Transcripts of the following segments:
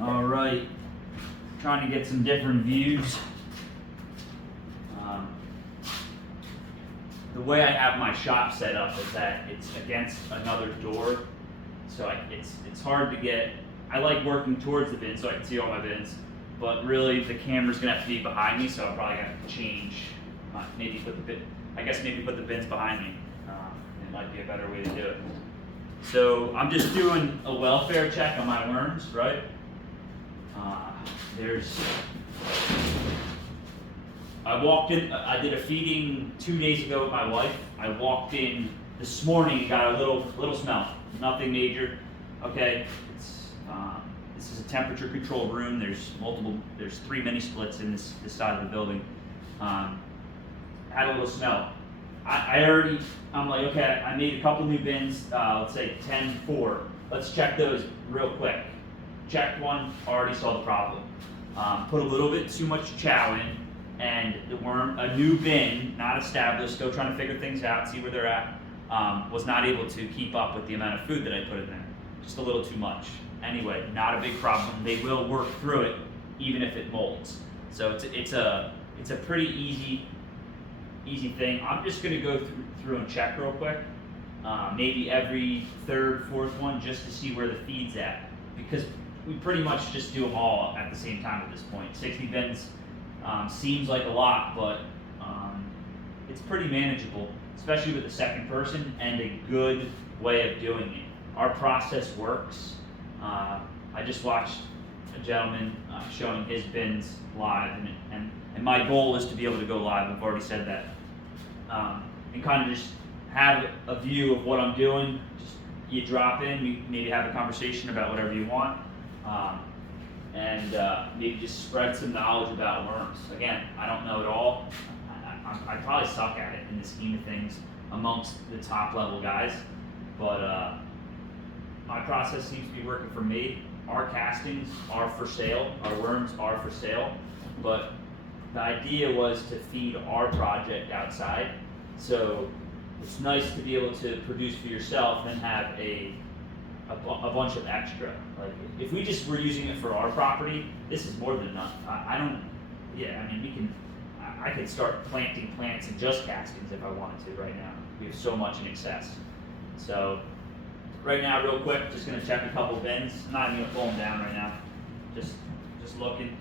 All right, trying to get some different views. The way I have my shop set up is that it's against another door, so it's hard to get. I like working towards the bin so I can see all my bins, but really the camera's gonna have to be behind me, so I'm probably gonna have to change. Maybe put the bin. I guess maybe put the bins behind me. It might be a better way to do it. So I'm just doing a welfare check on my worms, right? I walked in, I did a feeding 2 days ago with my wife. I walked in this morning and got a little smell, nothing major. Okay, this is a temperature controlled room. There's 3 mini splits in this side of the building. Had a little smell. I'm like, okay, I made a couple new bins, let's say 10-4. Let's check those real quick. Checked one, already saw the problem. Put a little bit too much chow in, and a new bin, not established, still trying to figure things out, see where they're at, was not able to keep up with the amount of food that I put in there. Just a little too much. Anyway, not a big problem. They will work through it, even if it molds. So it's a pretty easy thing. I'm just gonna go through and check real quick, maybe every third, fourth one, just to see where the feed's at, because we pretty much just do them all at the same time at this point. 60 bins seems like a lot, but it's pretty manageable, especially with the second person and a good way of doing it. Our process works. I just watched a gentleman showing his bins live, and my goal is to be able to go live. I've already said that, and kind of just have a view of what I'm doing. Just you drop in, you maybe have a conversation about whatever you want, and maybe just spread some knowledge about worms. Again, I don't know it all. I probably suck at it in the scheme of things amongst the top level guys, but my process seems to be working for me. Our castings are for sale, our worms are for sale, but the idea was to feed our project outside. So it's nice to be able to produce for yourself and have a bunch of extra. Like if we just were using it for our property, this is more than enough. I could start planting plants and just castings if I wanted to right now. We have so much in excess. So right now, real quick, just gonna check a couple bins. I'm not even gonna pull them down right now. Just looking.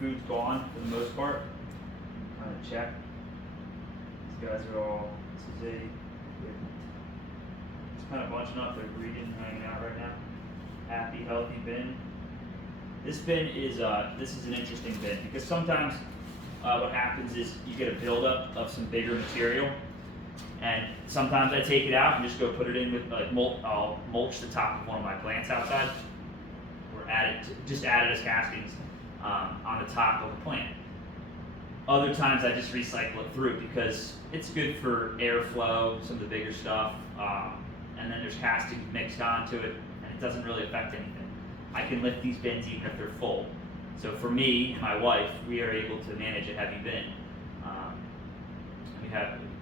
Food's gone for the most part. Trying to check. These guys are all. This is just kind of bunching up. They're breeding, hanging out right now. Happy, healthy bin. This bin is this is an interesting bin because sometimes what happens is you get a buildup of some bigger material. And sometimes I take it out and just go put it in with like I'll mulch the top of one of my plants outside, or just add it as castings on the top of a plant. Other times I just recycle it through because it's good for airflow, some of the bigger stuff, and then there's castings mixed onto it, and it doesn't really affect anything. I can lift these bins even if they're full. So for me and my wife, we are able to manage a heavy bin. It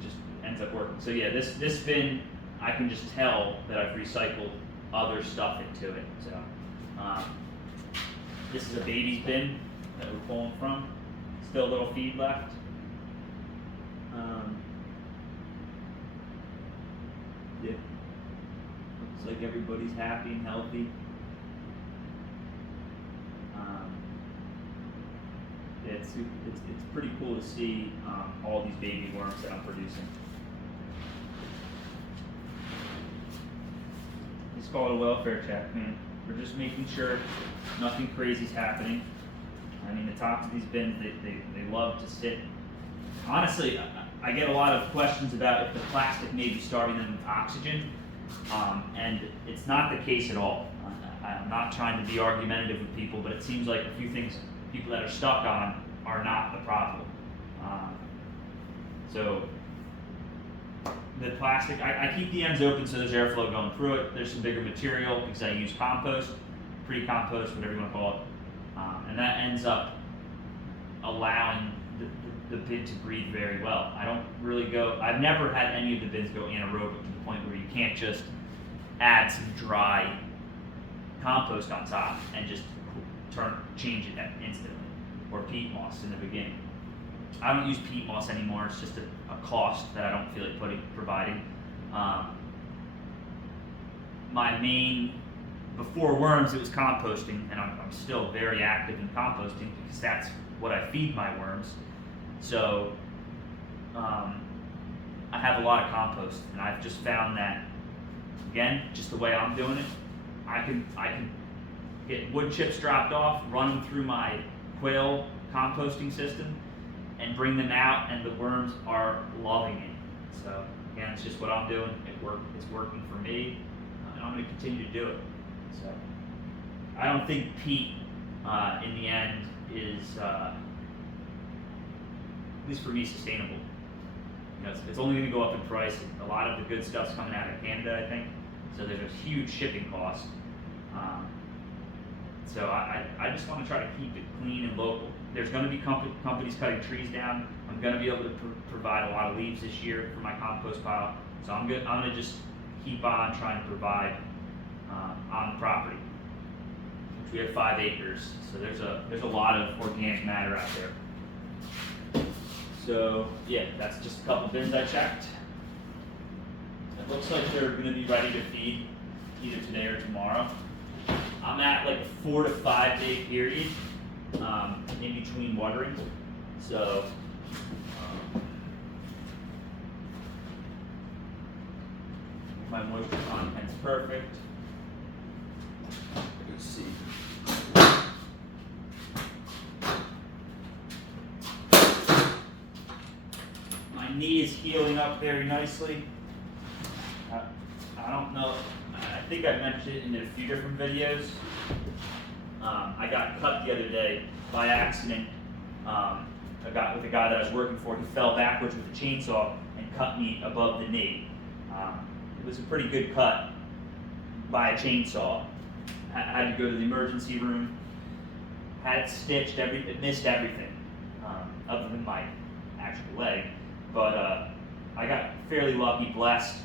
just ends up working. So yeah, this bin, I can just tell that I've recycled other stuff into it. So this is a baby's bin that we're pulling from. Still a little feed left. Yeah. Looks like everybody's happy and healthy. Yeah, it's pretty cool to see all these baby worms that I'm producing. It's called a welfare check, man. We're just making sure nothing crazy is happening. I mean, the tops of these bins, they love to sit. Honestly, I get a lot of questions about if the plastic may be starving them with oxygen, and it's not the case at all. I'm not trying to be argumentative with people, but it seems like a few things people that are stuck on are not the problem. So the plastic, I keep the ends open so there's airflow going through it. There's some bigger material because I use compost, pre-compost, whatever you want to call it, and that ends up allowing the bin to breathe very well. I've never had any of the bins go anaerobic to the point where you can't just add some dry compost on top and just change it instantly, or peat moss in the beginning. I don't use peat moss anymore. It's just a cost that I don't feel like providing. My main, before worms, it was composting, and I'm still very active in composting because that's what I feed my worms. So I have a lot of compost, and I've just found that, again, just the way I'm doing it, I can get wood chips dropped off, run them through my quail composting system, and bring them out, and the worms are loving it. So again, it's just what I'm doing. It's working for me, and I'm going to continue to do it. So I don't think peat, in the end, is at least for me, sustainable. You know, it's only going to go up in price. A lot of the good stuff's coming out of Canada, I think. So there's a huge shipping cost. So I just want to try to keep it clean and local. There's going to be companies cutting trees down. I'm going to be able to provide a lot of leaves this year for my compost pile. So I'm going to just keep on trying to provide on the property, which we have 5 acres. So there's a lot of organic matter out there. So yeah, that's just a couple bins I checked. It looks like they're going to be ready to feed either today or tomorrow. I'm at like a 4 to 5 day period in between watering. So my moisture content's perfect. Let's see. My knee is healing up very nicely. I don't know. I think I mentioned it in a few different videos. I got cut the other day by accident. With a guy that I was working for. He fell backwards with a chainsaw and cut me above the knee. It was a pretty good cut by a chainsaw. I had to go to the emergency room. Had it stitched. It missed everything, other than my actual leg. But I got fairly lucky, blessed.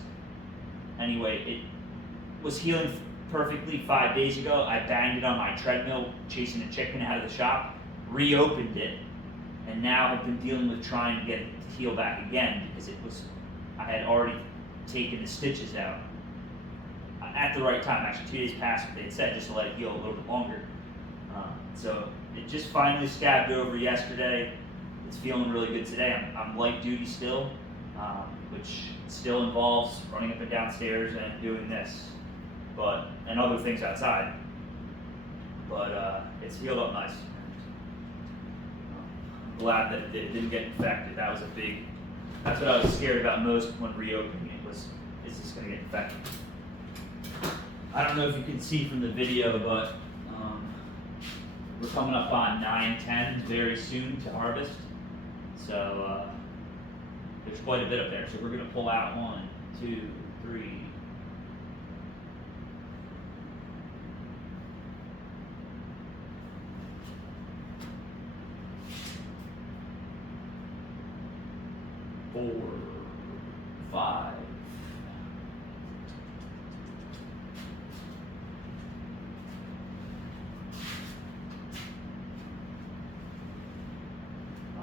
Anyway, it was healing perfectly 5 days ago. I banged it on my treadmill, chasing a chicken out of the shop, reopened it, and now I've been dealing with trying to get it to heal back again because I had already taken the stitches out at the right time. Actually, 2 days past what they had said, just to let it heal a little bit longer. So it just finally scabbed over yesterday. It's feeling really good today. I'm light duty still, which still involves running up and down stairs and doing this, and other things outside. But it's healed up nice. I'm glad that it didn't get infected. That's what I was scared about most when reopening it was, is this going to get infected? I don't know if you can see from the video, but we're coming up on 9/10 very soon to harvest. So there's quite a bit up there. So we're going to pull out 1, 2, 3. Four, 5.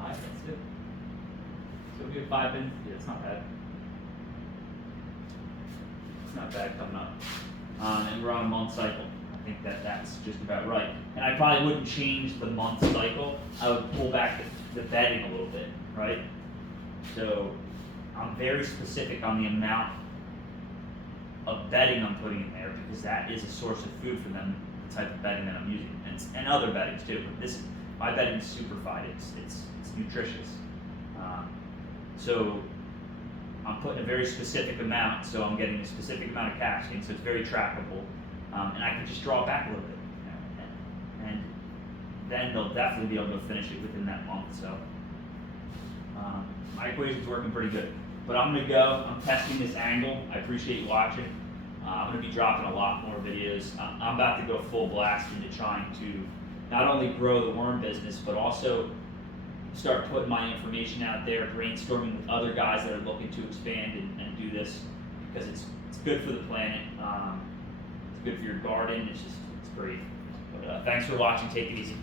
That's it. So we have 5 bins. Yeah, it's not bad. It's not bad coming up. And we're on a month cycle. I think that's just about right. And I probably wouldn't change the month cycle. I would pull back the bedding a little bit, right? So I'm very specific on the amount of bedding I'm putting in there because that is a source of food for them, the type of bedding that I'm using, and other beddings too. But my bedding is superfied. It's nutritious. So I'm putting a very specific amount, so I'm getting a specific amount of casting, so it's very trackable, and I can just draw it back a little bit, and then they'll definitely be able to finish it within that month. So my equation's working pretty good. But I'm going to go. I'm testing this angle. I appreciate you watching. I'm going to be dropping a lot more videos. I'm about to go full blast into trying to not only grow the worm business, but also start putting my information out there, brainstorming with other guys that are looking to expand and do this, because it's good for the planet. It's good for your garden. It's free. But thanks for watching. Take it easy.